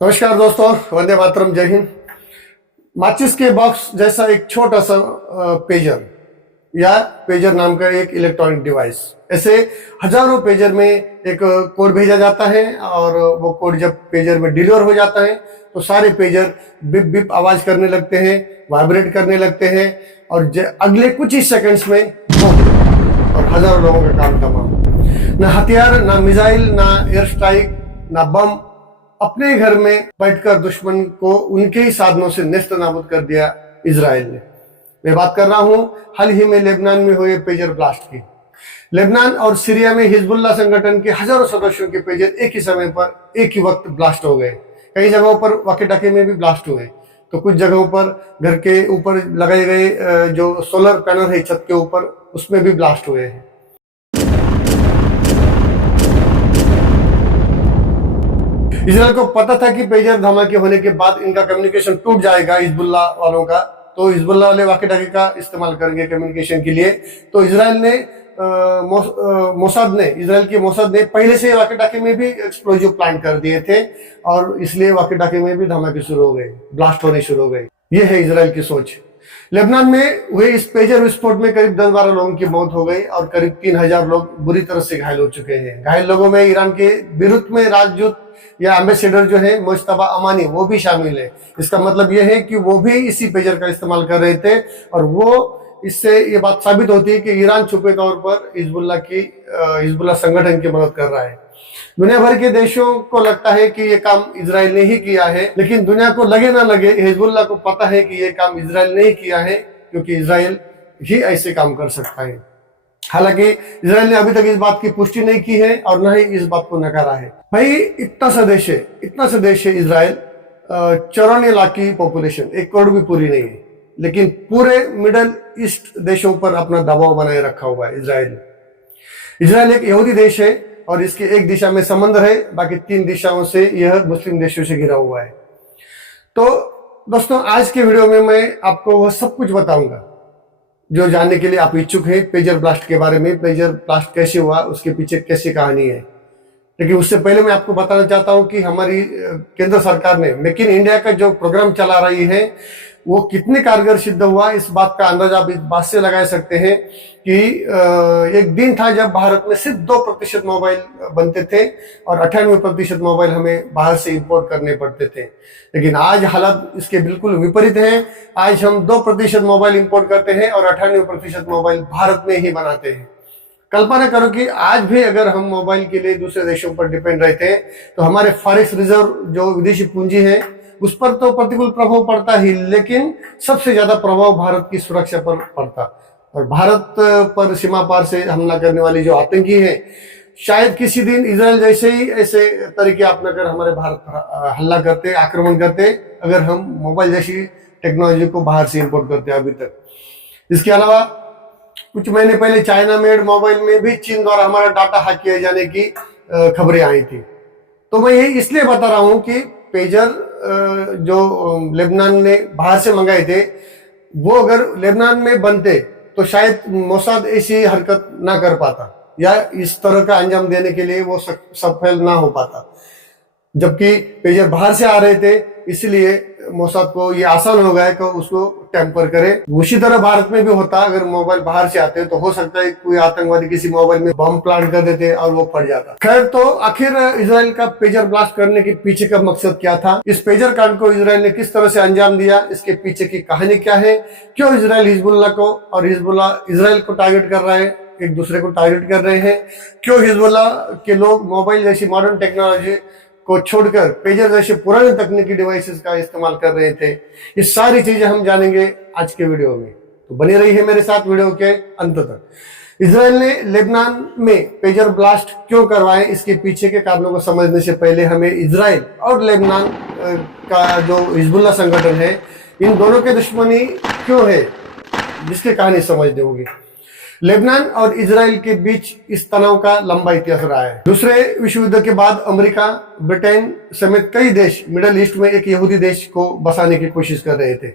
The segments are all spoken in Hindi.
नमस्कार दोस्तों, वंदे मातरम, जय हिंद। माचिस के बॉक्स जैसा एक छोटा सा पेजर या पेजर नाम का एक इलेक्ट्रॉनिक डिवाइस, ऐसे हजारों पेजर में एक कोड भेजा जाता है और वो कोड जब पेजर में डिलीवर हो जाता है तो सारे पेजर बिप बिप आवाज करने लगते हैं, वाइब्रेट करने लगते हैं और अगले कुछ ही सेकंड्स में और हजारों लोगों का काम तमाम। ना हथियार, ना मिसाइल, ना एयर स्ट्राइक, ना बम, अपने घर में बैठकर दुश्मन को उनके ही साधनों से नेस्त नाबूद कर दिया इजराइल ने। मैं बात कर रहा हूं हाल ही में लेबनान में हुए पेजर ब्लास्ट की। लेबनान और सीरिया में हिजबुल्लाह संगठन के हजारों सदस्यों के पेजर एक ही समय पर एक ही वक्त ब्लास्ट हो गए। कई जगहों पर वाकी टाकी में भी ब्लास्ट हुए, तो कुछ जगहों पर घर के ऊपर लगाए गए जो सोलर पैनल है छत के ऊपर, उसमें भी ब्लास्ट हुए हैं। इजराइल को पता था कि पेजर धमाके होने के बाद इनका कम्युनिकेशन टूट जाएगा हिजबुल्लाह वालों का, तो हिजबुल्लाह वाले वाकी टाकी का इस्तेमाल करेंगे कम्युनिकेशन के लिए। तो इजराइल ने इजराइल की मोसाद ने पहले से वाकी टाकी में भी एक्सप्लोजिव प्लांट कर दिए थे और इसलिए वाकी टाकी में भी धमाके शुरू हो गए, ब्लास्ट होने शुरू हो गए। ये है इजराइल की सोच। लेबनान में हुए इस पेजर विस्फोट में करीब 10-12 लोगों की मौत हो गई और करीब 3000 लोग बुरी तरह से घायल हो चुके हैं। घायल लोगों में ईरान के बीरुत में राजदूत या एम्बेसडर जो है मुश्तबा अमानी, वो भी शामिल है। इसका मतलब यह है कि वो भी इसी पेजर का इस्तेमाल कर रहे थे और वो इससे ये बात साबित होती है कि ईरान छुपे तौर पर हिजबुल्लाह संगठन की मदद कर रहा है। दुनिया भर के देशों को लगता है कि ये काम इजराइल ने ही किया है, लेकिन दुनिया को लगे ना लगे, हिजबुल्लाह को पता है कि ये काम इजराइल ने ही किया है, क्योंकि इजराइल ही ऐसे काम कर सकता है। हालांकि इजराइल ने अभी तक इस बात की पुष्टि नहीं की है और न ही इस बात को नकारा है। भाई इतना सा देश है इजराइल, 94 लाख की पॉपुलेशन, 1 करोड़ भी पूरी नहीं है, लेकिन पूरे मिडल ईस्ट देशों पर अपना दबाव बनाए रखा हुआ है इजराइल एक यहूदी देश है और इसके एक दिशा में समंदर है, बाकी 3 दिशाओं से यह मुस्लिम देशों से घिरा हुआ है। तो दोस्तों, आज के वीडियो में मैं आपको वह सब कुछ बताऊंगा जो जानने के लिए आप इच्छुक हैं पेजर ब्लास्ट के बारे में। पेजर ब्लास्ट कैसे हुआ, उसके पीछे कैसी कहानी है। लेकिन उससे पहले मैं आपको बताना चाहता हूं कि हमारी केंद्र सरकार ने मेक इन इंडिया का जो प्रोग्राम चला रही है वो कितने कारगर सिद्ध हुआ, इस बात का अंदाजा आप इस बात से लगा सकते हैं कि एक दिन था जब भारत में सिर्फ 2% मोबाइल बनते थे और 98% मोबाइल हमें बाहर से इंपोर्ट करने पड़ते थे। लेकिन आज हालात इसके बिल्कुल विपरीत हैं। आज हम 2% मोबाइल इंपोर्ट करते हैं और 98% मोबाइल भारत में ही बनाते हैं। कल्पना करो कि आज भी अगर हम मोबाइल के लिए दूसरे देशों पर डिपेंड रहते हैं तो हमारे फॉरेक्स रिजर्व जो विदेशी पूंजी है उस पर तो प्रतिकूल प्रभाव पड़ता ही, लेकिन सबसे ज्यादा प्रभाव भारत की सुरक्षा पर पड़ता। और भारत पर सीमा पार से हमला करने वाली जो आतंकी है, शायद किसी दिन इजराइल जैसे ही ऐसे तरीके अपनाकर हमारे भारत पर हमला करते, आक्रमण करते, अगर हम मोबाइल जैसी टेक्नोलॉजी को बाहर से इंपोर्ट करते अभी तक। इसके अलावा कुछ महीने पहले चाइना मेड मोबाइल में भी चीन द्वारा हमारा डाटा हैक किए जाने की खबरें आई थी। तो मैं यही इसलिए बता रहा हूं कि पेजर जो लेबनान ने बाहर से मंगाए थे, वो अगर लेबनान में बनते तो शायद मोसाद ऐसी हरकत ना कर पाता या इस तरह का अंजाम देने के लिए वो सफल ना हो पाता। जबकि पेजर बाहर से आ रहे थे, इसलिए मोसाद को ये आसान हो गया कि उसको टेम्पर करे। उसी तरह भारत में भी होता, अगर मोबाइल बाहर से आते तो हो सकता है कोई आतंकवादी किसी मोबाइल में बम प्लांट कर देते और वो फट जाता। खैर, तो आखिर इजराइल का पेजर ब्लास्ट करने के पीछे का मकसद क्या था, इस पेजर कांड को इजराइल ने किस तरह से अंजाम दिया, इसके पीछे की कहानी क्या है, क्यों इजराइल हिजबुल्लाह को और हिजबुल्लाह इजराइल को टारगेट कर रहा है, एक दूसरे को टारगेट कर रहे हैं, क्यों हिजबुल्लाह के लोग मोबाइल जैसी मॉडर्न टेक्नोलॉजी को छोड़कर पेजर जैसे पुराने तकनीकी डिवाइसेस का इस्तेमाल कर रहे थे। ये सारी चीजें हम जानेंगे आज के वीडियो में, तो बने रहिए मेरे साथ वीडियो के अंत तक। इजराइल ने लेबनान में पेजर ब्लास्ट क्यों करवाए, इसके पीछे के कारणों को समझने से पहले हमें इजराइल और लेबनान का जो हिजबुल्लाह संगठन है, इन दोनों के दुश्मनी क्यों है, जिसकी कहानी समझनी होगी। लेबनान और इजराइल के बीच इस तनाव का लंबा इतिहास रहा है। दूसरे विश्व युद्ध के बाद अमेरिका, ब्रिटेन समेत कई देश मिडल ईस्ट में एक यहूदी देश को बसाने की कोशिश कर रहे थे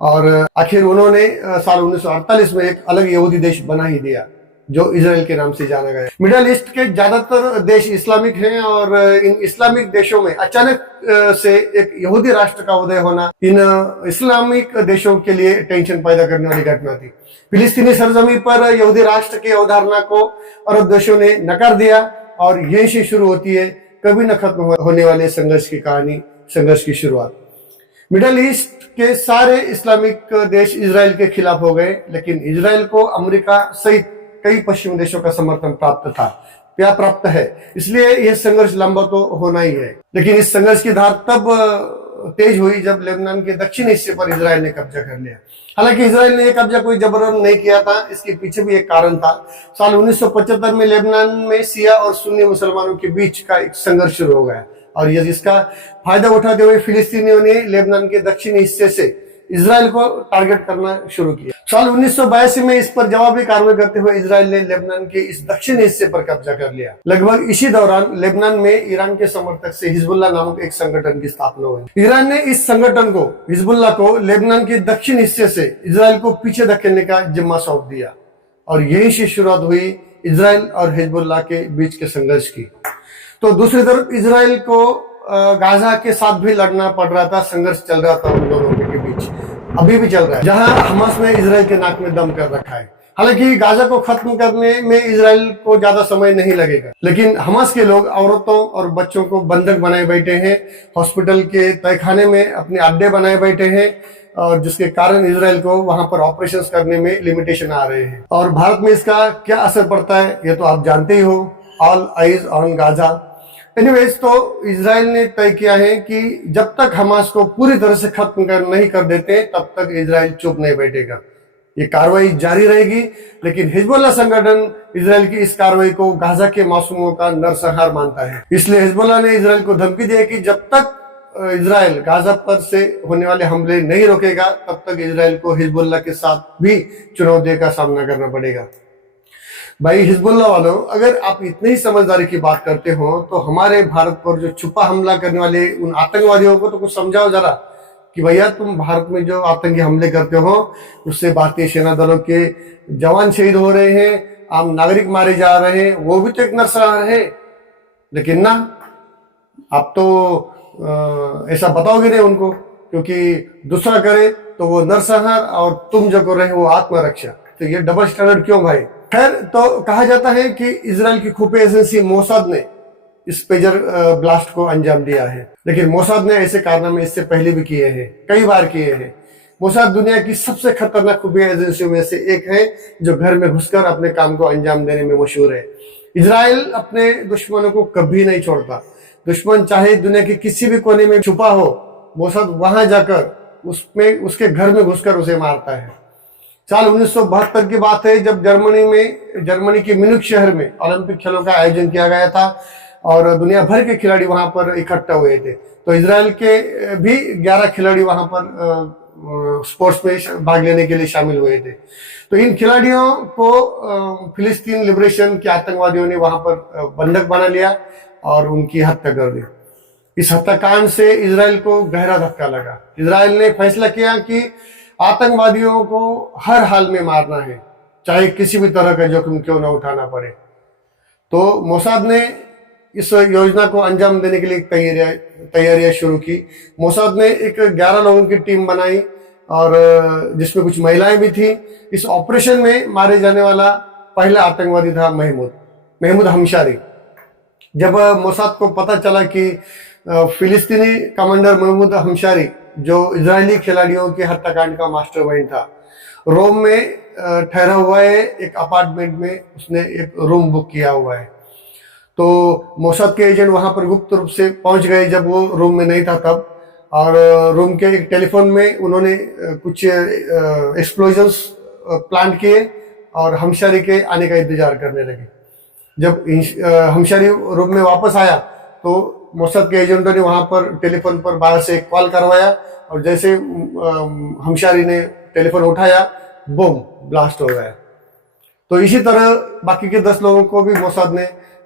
और आखिर उन्होंने साल 1948 में एक अलग यहूदी देश बना ही दिया। जो इजराइल के नाम से जाना गया। मिडल ईस्ट के ज्यादातर देश इस्लामिक हैं और इन इस्लामिक देशों में अचानक से एक यहूदी राष्ट्र का उदय होना इन इस्लामिक देशों के लिए टेंशन पैदा करने वाली घटना थी। फिलिस्तीनी सरजमी पर यहूदी राष्ट्र की अवधारणा को अरब देशों ने नकार दिया और यहीं से शुरू होती है कभी न खत्म होने वाले संघर्ष की कहानी, संघर्ष की शुरुआत। मिडल ईस्ट के सारे इस्लामिक देश इजराइल के खिलाफ हो गए, लेकिन इजराइल को अमेरिका सहित कई पश्चिमी देशों का समर्थन प्राप्त था, क्या प्राप्त है, इसलिए यह संघर्ष लंबा तो होना ही है। लेकिन इस संघर्ष की धार तब तेज हुई जब लेबनान के दक्षिण हिस्से पर इजराइल ने कब्जा कर लिया। हालांकि इजराइल ने यह कब्जा कोई जबरन नहीं किया था, इसके पीछे भी एक कारण था। साल 1975 में लेबनान में शिया और सुन्नी मुसलमानों के बीच का एक संघर्ष शुरू हो गया और यह जिसका फायदा उठाते हुए फिलिस्तीनियों ने लेबनान के दक्षिणी हिस्से से इजराइल को टारगेट करना शुरू किया। साल 1982 में इस पर जवाबी कार्रवाई करते हुए इजराइल ने लेबनान के इस दक्षिणी हिस्से पर कब्जा कर लिया। लगभग इसी दौरान लेबनान में ईरान के समर्थक से हिजबुल्लाह नामक एक संगठन की स्थापना हुई। ईरान ने इस संगठन को, हिजबुल्लाह को, लेबनान के दक्षिण हिस्से से इजराइल को पीछे धकेलने का जिम्मा सौंप दिया और यही से शुरुआत हुई इजराइल और हिजबुल्लाह के बीच के संघर्ष की। तो दूसरी तरफ इजराइल को गाजा के साथ भी लड़ना पड़ रहा था, संघर्ष चल रहा था उन दोनों के बीच, अभी भी चल रहा है, जहां हमास ने इजराइल के नाक में दम कर रखा है। हालांकि गाजा को खत्म करने में इजराइल को ज्यादा समय नहीं लगेगा, लेकिन हमास के लोग औरतों और बच्चों को बंधक बनाए बैठे हैं, हॉस्पिटल के तहखाने में अपने अड्डे बनाए बैठे हैं और जिसके कारण इजराइल को वहां पर ऑपरेशंस करने में लिमिटेशन आ रहे हैं। और भारत में इसका क्या असर पड़ता है ये तो आप जानते ही हो, all eyes on Gaza. Anyways, तो इजराइल ने तय किया है कि जब तक हमास को पूरी तरह से खत्म नहीं कर देते तब तक इजराइल चुप नहीं बैठेगा, ये कार्रवाई जारी रहेगी। लेकिन हिजबुल्लाह संगठन इजराइल की इस कार्रवाई को गाजा के मासूमों का नरसंहार मानता है, इसलिए हिजबुल्लाह ने इजराइल को धमकी दी है कि जब तक इजराइल गाजा पर से होने वाले हमले नहीं रोकेगा तब तक इजराइल को हिजबुल्लाह के साथ भी चुनौती का सामना करना पड़ेगा। भाई हिजबुल्लाह वालों, अगर आप इतनी ही समझदारी की बात करते हो तो हमारे भारत पर जो छुपा हमला करने वाले उन आतंकवादियों को तो कुछ समझाओ जरा कि भैया तुम भारत में जो आतंकी हमले करते हो उससे भारतीय सेना दलों के जवान शहीद हो रहे हैं, आम नागरिक मारे जा रहे हैं, वो भी तो एक नरसंहार है। लेकिन ना, आप तो ऐसा बताओगे नहीं उनको, क्योंकि दूसरा करे तो वो नरसंहार और तुम जो कर रहे हो वो आत्मरक्षा। तो ये डबल स्टैंडर्ड क्यों भाई? खैर, तो कहा जाता है कि इजराइल की खुफिया एजेंसी मोसाद ने इस पेजर ब्लास्ट को अंजाम दिया है, लेकिन मोसाद ने ऐसे कारनामे इससे पहले भी किए हैं, कई बार किए हैं। मोसाद दुनिया की सबसे खतरनाक खुफिया एजेंसियों में से एक है जो घर में घुसकर अपने काम को अंजाम देने में मशहूर है। इजराइल अपने दुश्मनों को कभी नहीं छोड़ता, दुश्मन चाहे दुनिया के किसी भी कोने में छुपा हो, मोसाद वहां जाकर उसके घर में घुसकर उसे मारता है। साल 1972 की बात है जब जर्मनी के म्यूनिख शहर में ओलंपिक खेलों का आयोजन किया गया था और दुनिया भर के खिलाड़ी वहां पर इकट्ठा हुए थे। तो इजराइल के भी 11 खिलाड़ी वहां पर स्पोर्ट्स में भाग लेने के लिए शामिल हुए थे। तो इन खिलाड़ियों को फिलिस्तीन लिबरेशन के आतंकवादियों ने वहां पर बंधक बना लिया और उनकी हत्या कर दी। इस हत्याकांड से इजराइल को गहरा धक्का लगा। इजराइल ने फैसला किया कि आतंकवादियों को हर हाल में मारना है, चाहे किसी भी तरह का जोखिम क्यों ना उठाना पड़े। तो मोसाद ने इस योजना को अंजाम देने के लिए तैयारियां शुरू की। मोसाद ने एक 11 लोगों की टीम बनाई और जिसमें कुछ महिलाएं भी थी। इस ऑपरेशन में मारे जाने वाला पहला आतंकवादी था महमूद हमशारी। जब मोसाद को पता चला कि फिलिस्तीनी कमांडर महमूद हमशारी, जो इजरायली खिलाड़ियों के हत्याकांड का मास्टरमाइंड था, रोम में ठहरा हुआ है, एक अपार्टमेंट में उसने एक रूम बुक किया हुआ है। तो मोसाद के एजेंट वहां पर गुप्त रूप से पहुंच गए जब वो रूम में नहीं था तब, और रूम के एक टेलीफोन में उन्होंने कुछ एक्सप्लोजन्स प्लांट किए और हमशारी के आने का इंतजार करने लगे। जब हमशारी रूम में वापस आया तो मोसाद के एजेंटों ने वहां पर टेलीफोन पर बाहर से एक कॉल करवाया और जैसे हमशारी ने टेलीफोन उठाया, बूम, ब्लास्ट हो गया। तो इसी तरह बाकी के 10 लोगों को भी मोसाद ने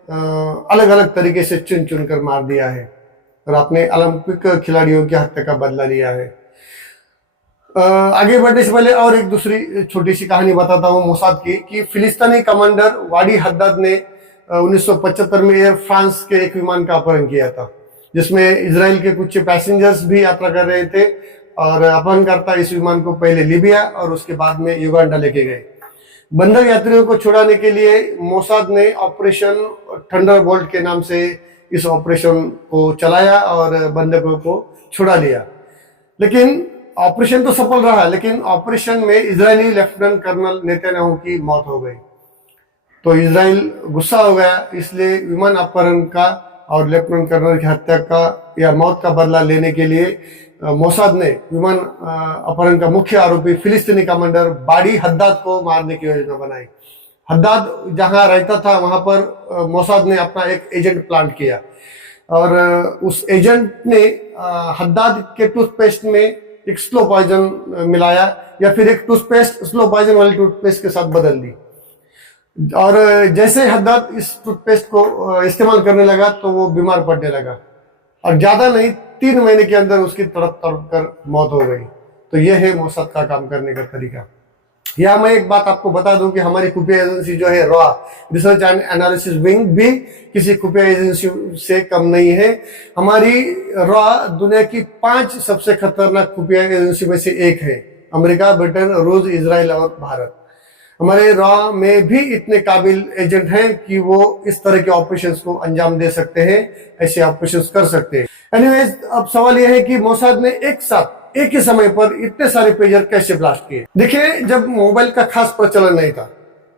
अलग अलग तरीके से चुन चुन कर मार दिया है और अपने ओलंपिक खिलाड़ियों की हत्या का बदला लिया है। आगे बढ़ने से पहले और एक दूसरी छोटी सी कहानी बताता हूँ मोसाद की, कि फिलिस्तीनी कमांडर वाडी हद्दाद ने 1975 में एयर फ्रांस के एक विमान का अपहरण किया था, जिसमें इजराइल के कुछ पैसेंजर्स भी यात्रा कर रहे थे। और अपहरणकर्ता इस विमान को पहले लीबिया और उसके बाद में युगांडा लेके गए। बंधक यात्रियों को छुड़ाने के लिए मोसाद ने ऑपरेशन थंडरबोल्ट के नाम से इस ऑपरेशन को चलाया और बंधकों को छुड़ा लिया। लेकिन ऑपरेशन तो सफल रहा, लेकिन ऑपरेशन में इजरायली लेफ्टिनेंट कर्नल नेतन्याहू की मौत हो गई। तो इजराइल गुस्सा हो गया, इसलिए विमान अपहरण का और लेफ्टिनेंट कर्नल की हत्या का या मौत का बदला लेने के लिए मोसाद ने विमान अपहरण का मुख्य आरोपी फिलिस्तीनी कमांडर वाडी हद्दाद को मारने की योजना बनाई। हद्दाद जहां रहता था वहां पर मोसाद ने अपना एक एजेंट प्लांट किया, और उस एजेंट ने हद्दाद के टूथपेस्ट में एक स्लो पॉइजन मिलाया, या फिर एक टूथपेस्ट स्लो पॉइजन वाली टूथपेस्ट के साथ बदल दी। और जैसे हद्दाद इस टूथपेस्ट को इस्तेमाल करने लगा तो वो बीमार पड़ने लगा, और ज्यादा नहीं 3 महीने के अंदर उसकी तड़प तड़प कर मौत हो गई। तो यह है मोसाद का काम करने का तरीका। यहाँ मैं एक बात आपको बता दूं कि हमारी खुफिया एजेंसी जो है raw research and analysis wing भी किसी खुफिया एजेंसी से कम नहीं है। हमारी रॉ दुनिया की 5 सबसे खतरनाक खुफिया एजेंसी में से एक है। अमेरिका, ब्रिटेन, रूस, इजराइल और भारत। हमारे रॉ में भी इतने काबिल एजेंट हैं कि वो इस तरह के ऑपरेशंस को अंजाम दे सकते हैं, ऐसे ऑपरेशंस कर सकते हैं। एनीवेज, अब सवाल यह है कि मोसाद ने एक साथ एक ही समय पर इतने सारे पेजर कैसे ब्लास्ट किए। देखिए, जब मोबाइल का खास प्रचलन नहीं था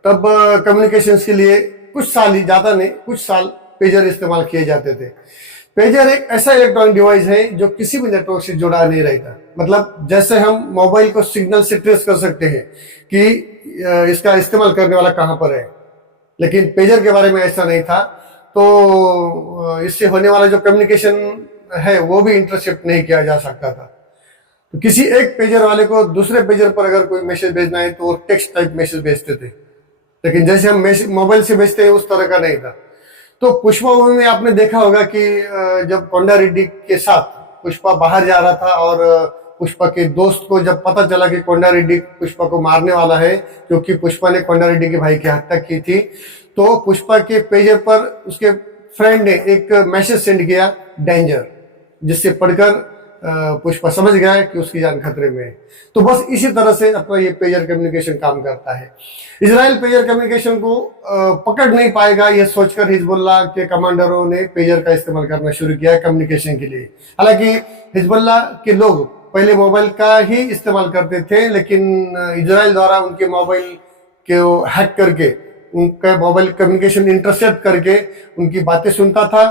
तब कम्युनिकेशंस के लिए कुछ साल ही, ज्यादा नहीं, कुछ साल पेजर इस्तेमाल किए जाते थे। पेजर एक ऐसा इलेक्ट्रॉनिक डिवाइस है जो किसी भी नेटवर्क से जुड़ा नहीं रहता। मतलब जैसे हम मोबाइल को सिग्नल से ट्रेस कर सकते हैं कि इसका इस्तेमाल करने वाला कहां पर है, लेकिन पेजर के बारे में ऐसा नहीं था। तो इससे होने वाला जो कम्युनिकेशन है वो भी इंटरसेप्ट नहीं किया जा सकता था। तो किसी एक पेजर वाले को दूसरे पेजर पर अगर कोई मैसेज भेजना है तो वो टेक्स्ट टाइप मैसेज भेजते थे, लेकिन जैसे हम मोबाइल से भेजते हैं उस तरह का नहीं था। तो पुष्पा मूवी में आपने देखा होगा कि जब कोंडा रेड्डी के साथ पुष्पा बाहर जा रहा था और पुष्पा के दोस्त को जब पता चला कि कोंडा रेड्डी पुष्पा को मारने वाला है, क्योंकि पुष्पा ने कोंडा रेड्डी के भाई की हत्या की थी, तो पुष्पा के पेजर पर उसके फ्रेंड ने एक मैसेज सेंड किया, डेंजर, जिससे पढ़कर पुष्पा समझ गया कि उसकी जान खतरे में है। तो बस इसी तरह से अपना ये पेजर कम्युनिकेशन काम करता है। इजराइल पेजर कम्युनिकेशन को पकड़ नहीं पाएगा यह सोचकर हिजबुल्लाह के कमांडरों ने पेजर का इस्तेमाल करना शुरू किया कम्युनिकेशन के लिए। हालांकि हिजबुल्लाह के लोग पहले मोबाइल का ही इस्तेमाल करते थे, लेकिन इजराइल द्वारा उनके मोबाइल को हैक करके उनका मोबाइल कम्युनिकेशन इंटरसेप्ट करके उनकी बातें सुनता था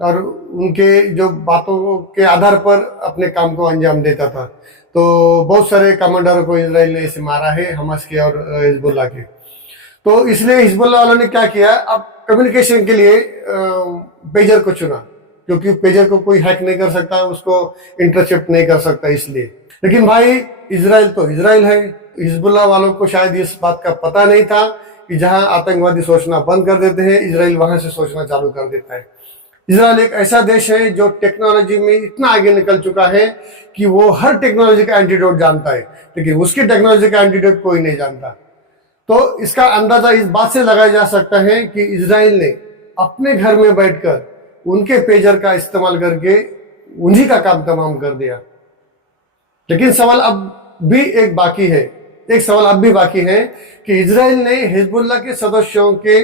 और उनके जो बातों के आधार पर अपने काम को अंजाम देता था। तो बहुत सारे कमांडरों को इजराइल ने इसे मारा है, हमास के और हिजबुल्लाह के। तो इसलिए हिजबुल्लाह वालों ने क्या किया, अब कम्युनिकेशन के लिए पेजर को चुना, क्योंकि पेजर को कोई हैक नहीं कर सकता, उसको इंटरसेप्ट नहीं कर सकता इसलिए। लेकिन भाई इजराइल तो इजराइल है, हिजबुल्लाह वालों को शायद इस बात का पता नहीं था कि जहां आतंकवादी सोचना बंद कर देते हैं, इजराइल वहां से सोचना चालू कर देता है। इजराइल एक ऐसा देश है जो टेक्नोलॉजी में इतना आगे निकल चुका है कि वो हर टेक्नोलॉजी का एंटीडोट जानता है, लेकिन उसकी टेक्नोलॉजी का एंटीडोट कोई नहीं जानता। तो इसका अंदाजा इस बात से लगाया जा सकता है कि इजराइल ने अपने घर में बैठकर उनके पेजर का इस्तेमाल करके उन्हीं का काम तमाम कर दिया। लेकिन सवाल अब भी एक बाकी है, एक सवाल अब भी बाकी है कि इजराइल ने हिजबुल्लाह के सदस्यों के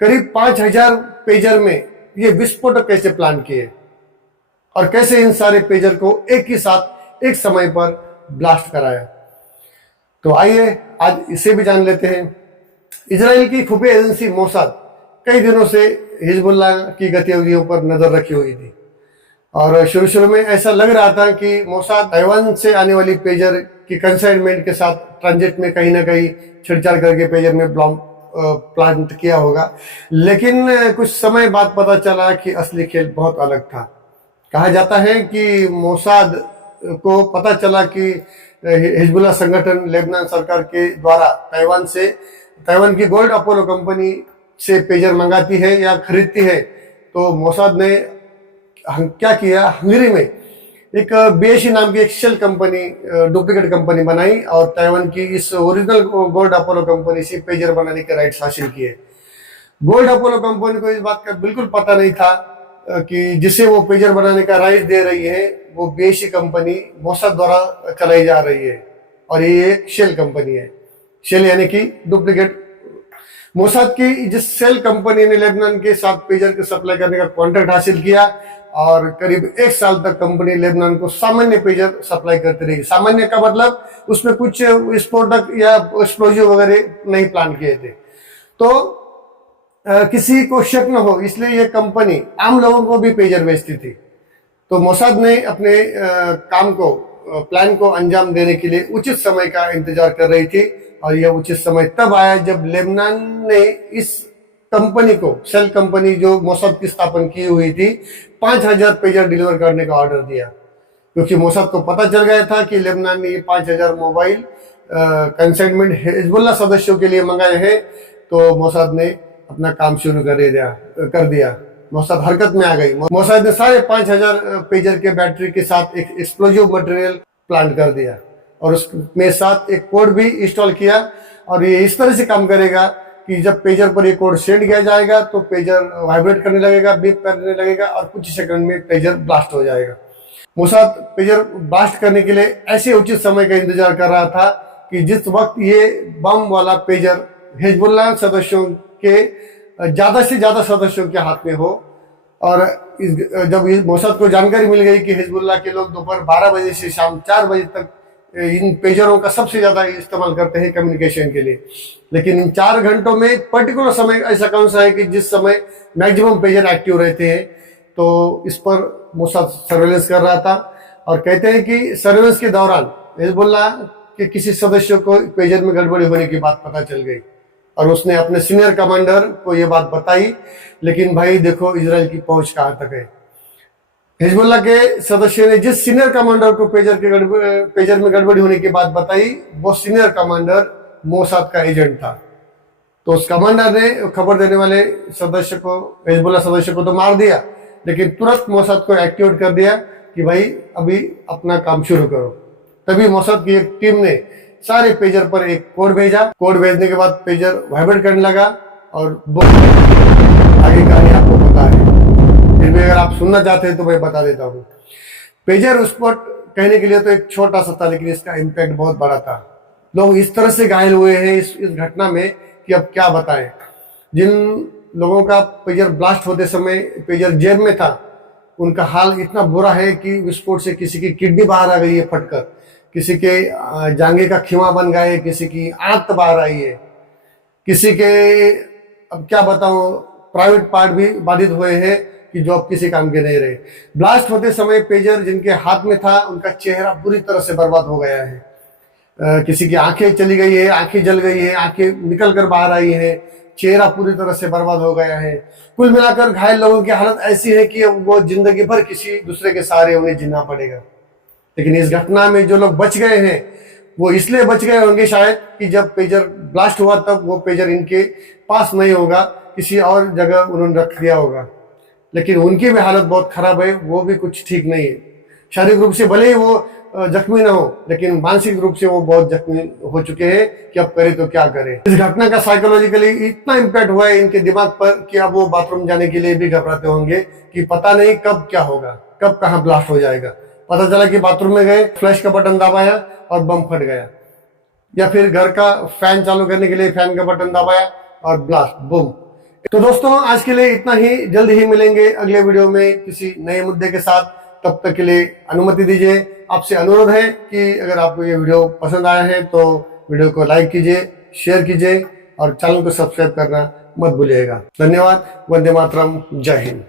करीब 5000 पेजर में ये विस्फोटक कैसे प्लान किए और कैसे इन सारे पेजर को एक ही साथ एक समय पर ब्लास्ट कराया। तो आइए आज इसे भी जान लेते हैं। इजराइल की खुफिया एजेंसी मोसाद कई दिनों से हिजबुल्लाह की गतिविधियों पर नजर रखी हुई थी, और शुरू में ऐसा लग रहा था कि मोसाद ताइवान से आने वाली पेजर की कंसाइनमेंट के साथ ट्रांजिट में कहीं ना कहीं छेड़छाड़ करके पेजर में बॉम्ब प्लांट किया होगा। लेकिन कुछ समय बाद पता चला कि असली खेल बहुत अलग था। कहा जाता है कि मोसाद को पता चला कि हिजबुल्लाह संगठन लेबनान सरकार के द्वारा ताइवान की गोल्ड अपोलो कंपनी से पेजर मंगाती है या खरीदती है। तो मोसाद ने क्या किया, हंगरी में एक बीएसई नाम की एक शेल कंपनी, डुप्लीकेट कंपनी बनाई और ताइवान की इस ओरिजिनल गोल्ड अपोलो कंपनी से पेजर बनाने के राइट्स हासिल किए। गोल्ड अपोलो कंपनी को इस बात का बिल्कुल पता नहीं था कि जिसे वो पेजर बनाने का राइट दे रही है वो बीएसई कंपनी मोसाद द्वारा चलाई जा रही है और ये एक शेल कंपनी है। शेल यानी कि डुप्लीकेट। मोसाद की जिस शेल कंपनी ने लेबनान के साथ पेजर के सप्लाई करने का कॉन्ट्रैक्ट हासिल किया और करीब 1 साल तक कंपनी लेबनान को सामान्य पेजर सप्लाई करती रही। सामान्य का मतलब उसमें कुछ स्फोटक या एक्सप्लोजिव वगैरह नहीं प्लान किए थे, तो किसी को शक न हो इसलिए ये कंपनी आम लोगों को भी पेजर बेचती थी। तो मोसाद ने अपने काम को, प्लान को अंजाम देने के लिए उचित समय का इंतजार कर रही थी और यह उचित समय तब आया जब लेबनान ने इस कंपनी को, शेल कंपनी जो मोसाद की स्थापना की हुई थी, 5000 पेजर डिलीवर करने का ऑर्डर दिया। क्योंकि मोसाद को पता चल गया था कि लेबनान ने ये 5000 मोबाइल कंसाइनमेंट हिजबुल्लाह सदस्यों के लिए मंगाए हैं, तो मोसाद ने अपना काम शुरू कर दिया। मोसाद हरकत में आ गई। मोसाद ने 5000 पेजर के बैटरी के साथ एक एक्सप्लोजिव मटेरियल प्लांट कर दिया और उसमें साथ एक कोड भी इंस्टॉल किया और ये इस तरह से काम करेगा कि जब पेजर पर ये कोड सेंड किया जाएगा तो पेजर वाइब्रेट करने लगेगा, बीप करने लगेगा और कुछ सेकंड में पेजर ब्लास्ट हो जाएगा। मोसाद पेजर ब्लास्ट करने के लिए ऐसे उचित समय का इंतजार कर रहा था कि जिस वक्त ये बम वाला पेजर हिजबुल्लाह सदस्यों के ज्यादा से ज्यादा सदस्यों के हाथ में हो। और जब मोसाद को जानकारी मिल गई कि हिजबुल्लाह के लोग दोपहर 12 बजे से शाम 4 बजे तक इन पेजरों का सबसे ज्यादा इस्तेमाल करते हैं कम्युनिकेशन के लिए, लेकिन इन 4 घंटों में पर्टिकुलर समय ऐसा कौन सा है कि जिस समय मैक्सिमम पेजर एक्टिव रहते हैं, तो इस पर मोसाद सर्वेलेंस कर रहा था। और कहते हैं कि सर्वेलेंस के दौरान हिजबुल्लाह के किसी सदस्य को पेजर में गड़बड़ी होने की बात पता चल गई और उसने अपने सीनियर कमांडर को ये बात बताई। लेकिन भाई देखो इजराइल की पहुंच कहां तक है। हिजबुल्लाह के सदस्य ने जिस सीनियर कमांडर को पेजर में गड़बड़ी होने की बात बताई, वो सीनियर कमांडर मोसाद का एजेंट था। तो उस कमांडर ने खबर देने वाले सदस्य को, हिजबुल्लाह सदस्य को तो मार दिया, लेकिन तुरंत मोसाद को एक्टिवेट कर दिया कि भाई अभी अपना काम शुरू करो। तभी मोसाद की एक टीम ने सारे पेजर पर एक कोड भेजा। कोड भेजने के बाद पेजर वाइब्रेट करने लगा और आगे कहानी आपको पता है, फिर भी अगर आप सुनना चाहते हैं तो मैं बता देता हूँ। पेजर उस पर कहने के लिए तो एक छोटा सा था, लेकिन इसका इम्पैक्ट बहुत बड़ा था। लोग इस तरह से घायल हुए हैं इस घटना में कि अब क्या बताएं। जिन लोगों का पेजर ब्लास्ट होते समय पेजर जेब में था, उनका हाल इतना बुरा है कि विस्फोट से किसी की किडनी बाहर आ गई है फटकर, किसी के जांघे का खीमा बन गया है, किसी की आंत बाहर आई है, किसी के अब क्या बताऊं प्राइवेट पार्ट भी बाधित हुए हैं कि जो अब किसी काम के नहीं रहे। ब्लास्ट होते समय पेजर जिनके हाथ में था उनका चेहरा बुरी तरह से बर्बाद हो गया है। किसी की आंखें चली गई है, आंखें जल गई है, आंखें निकल कर बाहर आई है, चेहरा पूरी तरह से बर्बाद हो गया है। कुल मिलाकर घायल लोगों की हालत ऐसी है कि अब वो जिंदगी भर किसी दूसरे के सहारे उन्हें जीना पड़ेगा। लेकिन इस घटना में जो लोग बच गए हैं वो इसलिए बच गए होंगे शायद कि जब पेजर ब्लास्ट हुआ तब वो पेजर इनके पास नहीं होगा, किसी और जगह उन्होंने रख दिया होगा। लेकिन उनकी भी हालत बहुत खराब है, वो भी कुछ ठीक नहीं है। शारीरिक रूप से भले ही वो जख्मी ना हो, लेकिन मानसिक रूप से वो बहुत जख्मी हो चुके हैं कि अब करे तो क्या करे। इस घटना का साइकोलॉजिकली इतना इम्पैक्ट हुआ है इनके दिमाग पर कि अब वो बाथरूम जाने के लिए भी घबराते होंगे कि पता नहीं कब क्या होगा, कब कहाँ ब्लास्ट हो जाएगा। पता चला कि बाथरूम में गए, फ्लैश का बटन दबाया और बम फट गया, या फिर घर का फैन चालू करने के लिए फैन का बटन दबाया और ब्लास्ट, बूम। तो दोस्तों आज के लिए इतना ही। जल्द ही मिलेंगे अगले वीडियो में किसी नए मुद्दे के साथ। तब तक के लिए अनुमति दीजिए। आपसे अनुरोध है कि अगर आपको ये वीडियो पसंद आया है तो वीडियो को लाइक कीजिए, शेयर कीजिए और चैनल को सब्सक्राइब करना मत भूलिएगा। धन्यवाद। वंदे मातरम। जय हिंद।